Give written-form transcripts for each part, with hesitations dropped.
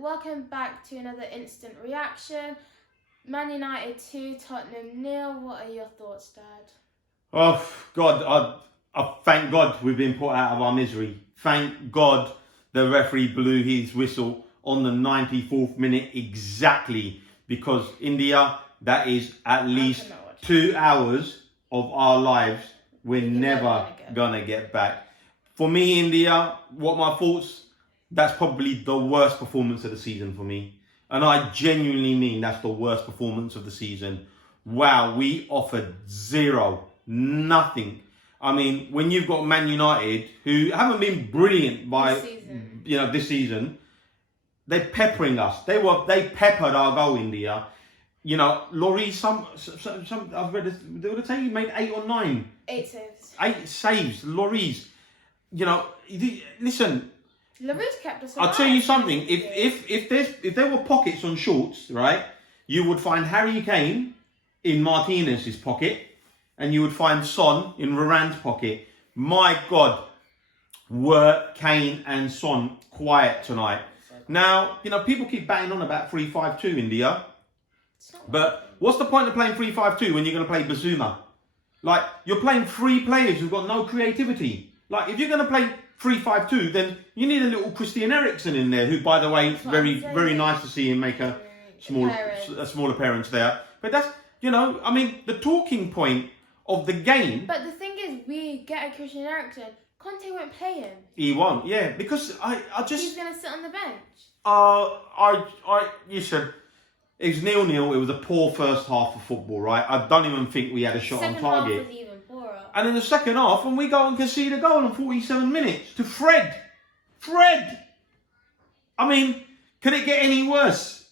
welcome back to another instant reaction. Man United 2, Tottenham 0. What are your thoughts, Dad? Oh, God, I thank God we've been put out of our misery. Thank God the referee blew his whistle on the 94th minute exactly, because India, that is at least 2 hours of our lives we're never going to get back. For me, India, what my thoughts, that's probably the worst performance of the season for me. And I genuinely mean that's the worst performance of the season. Wow, we offered zero, nothing. I mean, when you've got Man United, who haven't been brilliant this season, they're peppering us. They peppered our goal, India. You know, Lloris, I've read this, they would say he made 8 or 9. 8 saves. 8 saves, Lloris. You know, listen. Lloris kept us alive. I'll tell you something. If there were pockets on shorts, right, you would find Harry Kane in Martinez's pocket, and you would find Son in Varane's pocket. My God, were Kane and Son quiet tonight? Now, you know, people keep banging on about 3-5-2 India, but what's the point of playing 3-5-2 when you're going to play Bazuma? Like, you're playing 3 players who've got no creativity. Like, if you're going to play 3-5-2, then you need a little Christian Eriksen in there, who, by the way, very nice to see him make a small appearance there. But that's, you know, I mean, the talking point of the game. But the thing is, we get a Christian Eriksen. Conte won't play him. He won't, yeah, because I just. He's going to sit on the bench. Listen, it was 0-0. It was a poor first half of football, right? I don't even think we had a shot on target. Second half was even poorer. And in the second half, when we go and concede a goal in 47 minutes to Fred. I mean, can it get any worse?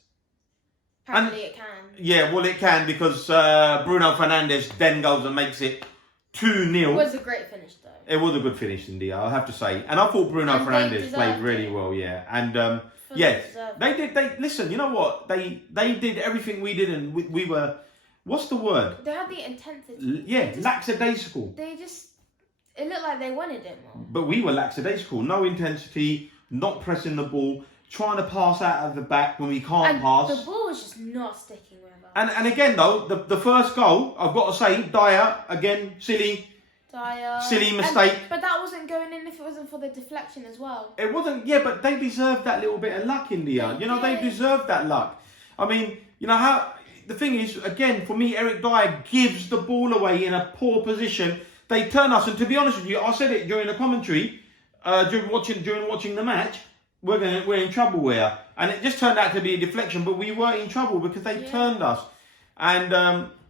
Apparently it can. Yeah, well, it can, because Bruno Fernandes then goes and makes it 2-0. It was a great finish, though. It was a good finish, India, I have to say. And I thought Bruno Fernandes played really well, yeah. And yeah, they did. Listen, you know what? They did everything we did, and we were. What's the word? They had the intensity. Lackadaisical. It looked like they wanted it more. But we were lackadaisical. No intensity, not pressing the ball, trying to pass out of the back when we can't pass. The ball was just not sticking with us. And again, though, the first goal, I've got to say, Dyer, again, silly mistake. But that wasn't going in if it wasn't for the deflection as well. It wasn't, yeah, but they deserved that little bit of luck, India. You know, they deserved that luck. I mean, you know how. The thing is, again, for me, Eric Dyer gives the ball away in a poor position. They turn us, and to be honest with you, I said it during the commentary, during watching the match. We're in trouble here, and it just turned out to be a deflection. But we were in trouble because they turned us, and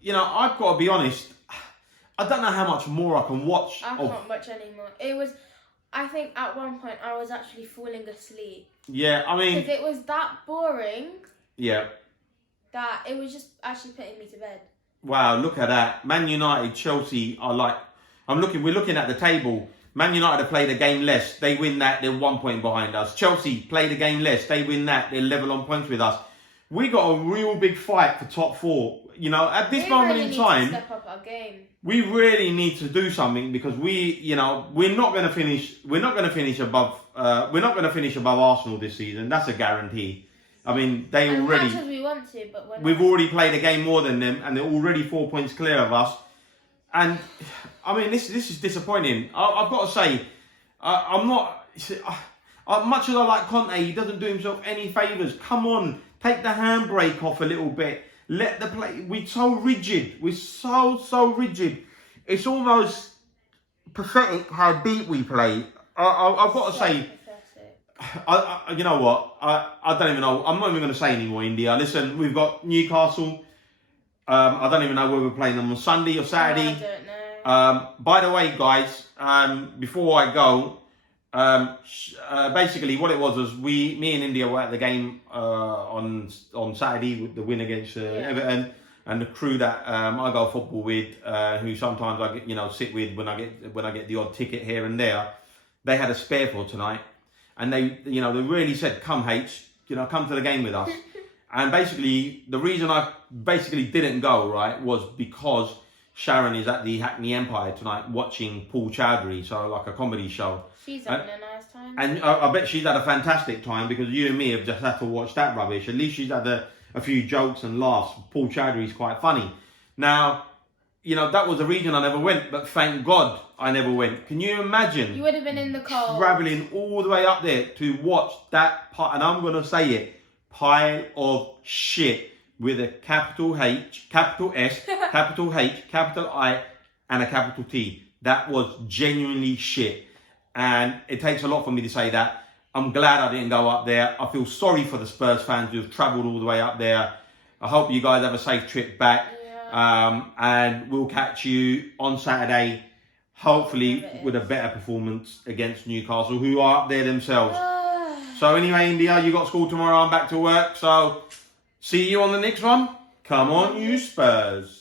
you know, I've got to be honest. I don't know how much more I can watch. I can't watch anymore. I think at one point I was actually falling asleep. Yeah, I mean, because it was that boring. Yeah. That it was just actually putting me to bed. Wow, look at that. Man United, Chelsea are like, we're looking at the table. Man United have played a game less. They win that, they're 1 point behind us. Chelsea played a game less. They win that, they're level on points with us. We got a real big fight for top 4. You know, at this moment in time, to step up our game. We really need to do something, because we're not going to finish above Arsenal this season. That's a guarantee. I mean, as much as we want to, but we've already played a game more than them, and they're already 4 points clear of us. And I mean, this is disappointing. I've got to say, I'm not. Much as I like Conte, he doesn't do himself any favours. Come on, take the handbrake off a little bit. Let the play. We're so rigid. We're so rigid. It's almost pathetic how deep we play. I've got to say. You know what? I don't even know. I'm not even going to say anymore, India. Listen, we've got Newcastle. I don't even know whether we're playing them on Sunday or Saturday. I don't know. By the way, guys, before I go, basically what it was me and India were at the game on Saturday with the win against Everton, and the crew that I go football with, who sometimes I get, sit with when I get the odd ticket here and there. They had a spare for tonight. And they really said, come H, come to the game with us. And basically, the reason I didn't go, right, was because Sharon is at the Hackney Empire tonight watching Paul Chowdhury, so like a comedy show. She's having a nice time. time. And I bet she's had a fantastic time because you and me have just had to watch that rubbish. At least she's had a few jokes and laughs. Paul Chowdhury's quite funny. Now, you know, that was the reason I never went, but thank God I never went. Can you imagine? You would have been in the cold. Travelling all the way up there to watch that part, and I'm going to say it, pile of shit with a capital H, capital S, capital H, capital I, and a capital T. That was genuinely shit. And it takes a lot for me to say that. I'm glad I didn't go up there. I feel sorry for the Spurs fans who've travelled all the way up there. I hope you guys have a safe trip back. Yeah. And we'll catch you on Saturday, hopefully with a better performance against Newcastle, who are up there themselves. So anyway, India, you got school tomorrow. I'm back to work. So see you on the next one. Come on, you Spurs.